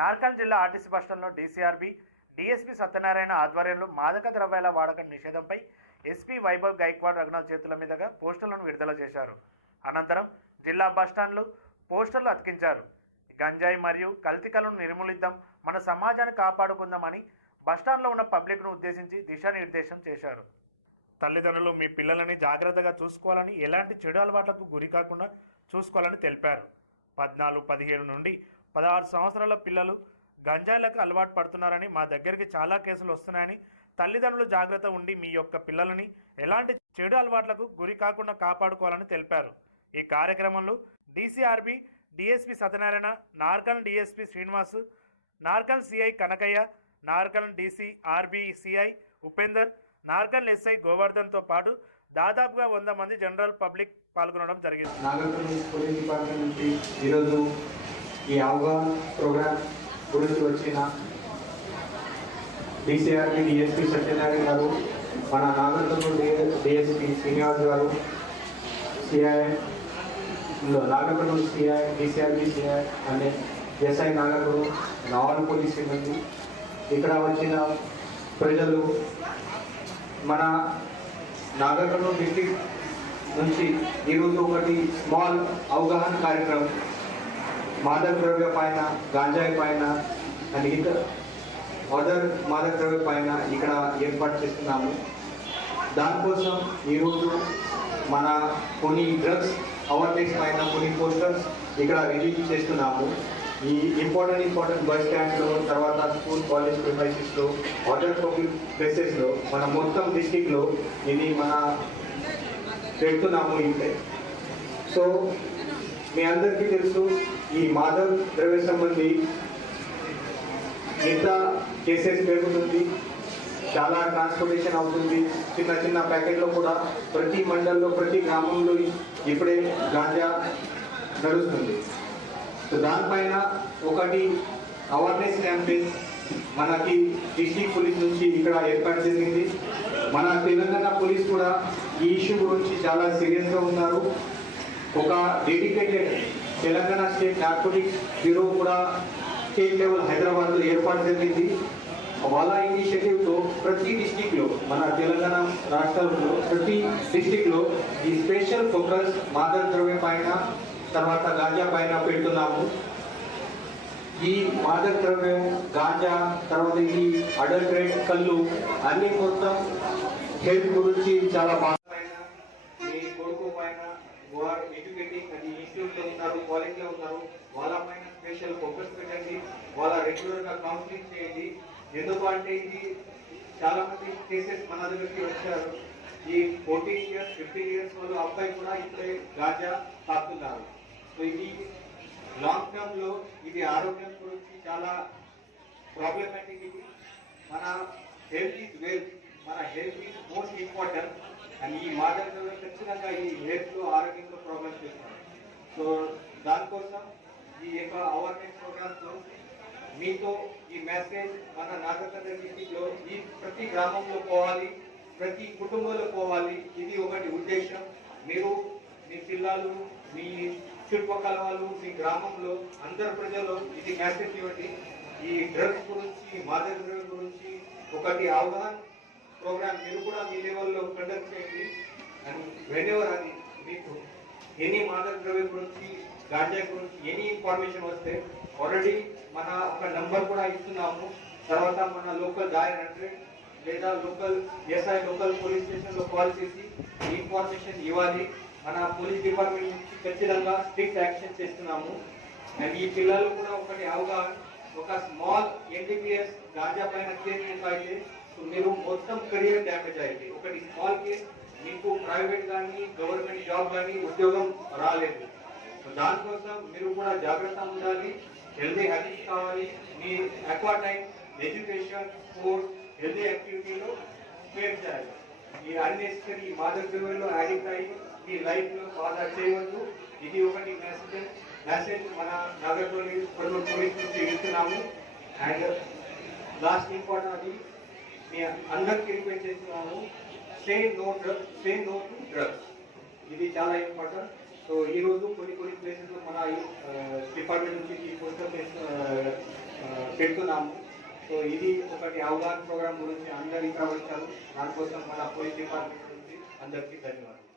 నార్కల్ జిల్లా ఆర్టీసీ బస్టాండ్లో DCRB DSP Satyanarayana ఆధ్వర్యంలో మాదక ద్రవ్యాల వాడకం నిషేధంపై ఎస్పీ వైభవ్ గైక్వాడ్ రఘునాథ్ చేతుల మీదుగా పోస్టర్లను విడుదల చేశారు. అనంతరం జిల్లా బస్టాండ్లు పోస్టర్లు అతికించారు. గంజాయి మరియు కల్తీకలను నిర్మూలిద్దాం మన సమాజాన్ని కాపాడుకుందామని బస్టాండ్లో ఉన్న పబ్లిక్ను ఉద్దేశించి దిశానిర్దేశం చేశారు. తల్లిదండ్రులు మీ పిల్లలని జాగ్రత్తగా చూసుకోవాలని ఎలాంటి చెడు అలవాట్లకు గురి కాకుండా చూసుకోవాలని తెలిపారు. పద్నాలుగు పదిహేడు నుండి పదహారు సంవత్సరాల పిల్లలు గంజాయిలకు అలవాటు పడుతున్నారని మా దగ్గరికి చాలా కేసులు వస్తున్నాయని తల్లిదండ్రులు జాగ్రత్త ఉండి మీ యొక్క పిల్లలని ఎలాంటి చెడు అలవాట్లకు గురి కాకుండా కాపాడుకోవాలని తెలిపారు. ఈ కార్యక్రమంలో DCRB DSP Satyanarayana Narkal DSP Srinivas Narkal CI Kanakaiah Narkal DC RB CI Upender Narkal SI గోవర్ధన్తో పాటు దాదాపుగా వంద మంది జనరల్ పబ్లిక్ పాల్గొనడం జరిగింది. నాగర్కర్నూలు పోలీస్ డిపార్ట్మెంట్ నుంచి ఈరోజు ఈ అవగాహన ప్రోగ్రామ్ గురించి వచ్చిన డిసిఆర్పి డిఎస్పి సత్యనారాయణ గారు మన నాగర్కర్నూలు డిఎస్పి శ్రీనివాస్ గారు CI Nagarkurnool CI DCRP CI అనే ఎస్ఐ నాగర్కర్నూలు నావల్ పోలీస్ సిబ్బంది ఇక్కడ వచ్చిన ప్రజలు మన నాగర్కర్నూలు డిస్టిక్ నుంచి ఈరోజు ఒకటి స్మాల్ అవగాహన కార్యక్రమం. మాదక ద్రవ్య పైన గాంజాయి పైన అండ్ ఇతర అదర్ మాదక ద్రవ్య పైన ఇక్కడ ఏర్పాటు చేస్తున్నాము. దానికోసం ఈరోజు మన కొన్ని డ్రగ్స్ అవేర్నెస్ పైన కొన్ని పోస్టర్స్ ఇక్కడ రిలీజ్ చేస్తున్నాము. ఈ ఇంపార్టెంట్ ఇంపార్టెంట్ బస్ స్టాండ్లో తర్వాత స్కూల్ కాలేజ్ ప్రిమైసెస్లో అదర్ పబ్లిక్ ప్లేసెస్లో మన మొత్తం డిస్టిక్లో ఇది మన పెడుతున్నాము ఇంతే. సో మీ అందరికీ తెలుసు ఈ మాధవ్ ద్రవ్య సంబంధి ఎంత కేసెస్ పెరుగుతుంది. చాలా ట్రాన్స్పోర్టేషన్ అవుతుంది. చిన్న చిన్న ప్యాకెట్లో కూడా ప్రతి మండల్లో ప్రతి గ్రామంలో ఇప్పుడే గాంజా నడుస్తుంది. సో దానిపైన ఒకటి అవేర్నెస్ క్యాంపెయిన్ మనకి డిస్టిక్ పోలీస్ నుంచి ఇక్కడ ఏర్పాటు జరిగింది మన తెలంగాణ పోలీస్ కూడా ఈ ఇష్యూ గురించి చాలా సీరియస్గా ఉన్నారు. ఒక dedicated Telangana state narcotics bureau కూడా స్టేట్ లెవెల్ హైదరాబాద్లో ఏర్పాటు జరిగింది. వాళ్ళ ఇనిషియేటివ్తో ప్రతి డిస్టిక్లో మన తెలంగాణ రాష్ట్రంలో ప్రతి డిస్టిక్లో ఈ స్పెషల్ ఫోకస్ మాదక ద్రవ్యం పైన తర్వాత గాంజా పైన పెడుతున్నాము. ఈ మాదక ద్రవ్యం గాంజా తర్వాత ఈ అడల్ట్రేట్ కళ్ళు అన్ని మొత్తం హెల్త్ గురించి చాలా బాగా మీ కొడుకు పైన వారు ఎడ్యుకేటింగ్ అది ఇన్స్టిట్యూట్లో ఉన్నారు కాలేజ్లో ఉన్నారు వాళ్ళ పైన స్పెషల్ ఫోకస్ పెట్టండి వాళ్ళ రెగ్యులర్గా కౌన్సిలింగ్ చేయండి. ఎందుకు అంటే ఇది చాలా మంది కేసెస్ మన దగ్గరికి వచ్చారు. ఈ ఫోర్టీన్ ఇయర్స్ ఫిఫ్టీన్ ఇయర్స్ వాళ్ళు అబ్బాయి కూడా ఇప్పుడే గాంజా తాకుతున్నారు. సో ఇది లాంగ్ టర్మ్లో ఇది ఆరోగ్యం గురించి చాలా ప్రాబ్లమాటిక్ ఇది. మన హెల్త్ ఈజ్ వెల్త్ మన health is most important and ఈ మాదక ఖచ్చితంగా ఈ హెల్త్ ఆరోగ్యంలో ప్రాబ్లమ్స్ చేస్తారు సో దానికోసం ఈ యొక్క అవేర్నెస్ ప్రోగ్రామ్తో మీతో ఈ మెసేజ్ మన నాగరికత డిస్టిక్లో ఈ ప్రతి గ్రామంలో పోవాలి ప్రతి కుటుంబంలో పోవాలి. ఇది ఒకటి ఉద్దేశం. మీరు మీ పిల్లలు మీ చుట్టుపక్కల వాళ్ళు మీ గ్రామంలో అందరు ప్రజలు ఇది మెసేజ్ ఇవ్వండి. ఈ డ్రగ్స్ గురించి మాదక ద్రవ్యం గురించి ఒకటి అవగాహన ప్రోగ్రామ్ మీరు కూడా మీ లెవెల్లో కండక్ట్ చేయండి. అండ్ వెనెవర్ అది మీకు ఎనీ మాదక ద్రవ్యం గురించి గాంజా గురించి ఎనీ ఇన్ఫర్మేషన్ వస్తే ఆల్రెడీ మన ఒక నంబర్ కూడా ఇస్తున్నాము. తర్వాత మన లోకల్ దాయర్ హండ్రెడ్ లేదా లోకల్ ఎస్ఐ లోకల్ పోలీస్ స్టేషన్లో కాల్ చేసి ఇన్ఫర్మేషన్ ఇవ్వాలి. మన పోలీస్ డిపార్ట్మెంట్ నుంచి ఖచ్చితంగా స్ట్రిక్ట్ యాక్షన్ చేస్తున్నాము. అండ్ ఈ పిల్లలు కూడా ఒకటి అవగాహన ఒక స్మాల్ ఎన్టీపీఎస్ గాజా పైన కేసు అయితే సో మీరు మొత్తం కెరియర్ డ్యామేజ్ అయింది. ఒకటి స్మాల్ కేస్ మీకు ప్రైవేట్ కానీ గవర్నమెంట్ జాబ్ కానీ ఉద్యోగం రాలేదు. సో దానికోసం మీరు కూడా జాగ్రత్త ఉండాలి. హెల్దీ హ్యాబిట్స్ కావాలి. మీ అక్వా టైం ఎడ్యుకేషన్ స్పోర్ట్స్ హెల్దీ యాక్టివిటీలో స్పేర్ చేయాలి ఈ అన్నెసరీ మాదక ద్రవ్యంలో యాడిక్ట్ అయ్యి మీ లైఫ్లో బాగా చేయవద్దు. ఇది ఒకటి మెసేజ్ మెసేజ్ మన నాగర్లోని కొన్ని పోలీస్ నుంచి ఇస్తున్నాము అండ్ లాస్ట్ ఇంపార్టెంట్ అది మీ అందరికి రిక్వెస్ట్ చేస్తున్నాము say no drugs say no to drugs ఇది చాలా ఇంపార్టెంట్ సో ఈ రోజు కొన్ని కొన్ని ప్లేసెస్లో మన డిపార్ట్మెంట్ నుంచి ఈ పోస్టర్ పెడుతున్నాము. సో ఇది ఒకటి అవగాహన ప్రోగ్రామ్ గురించి అందరికీ వచ్చారు. దానికోసం మన పోలీస్ డిపార్ట్మెంట్ నుంచి అందరికీ ధన్యవాదాలు.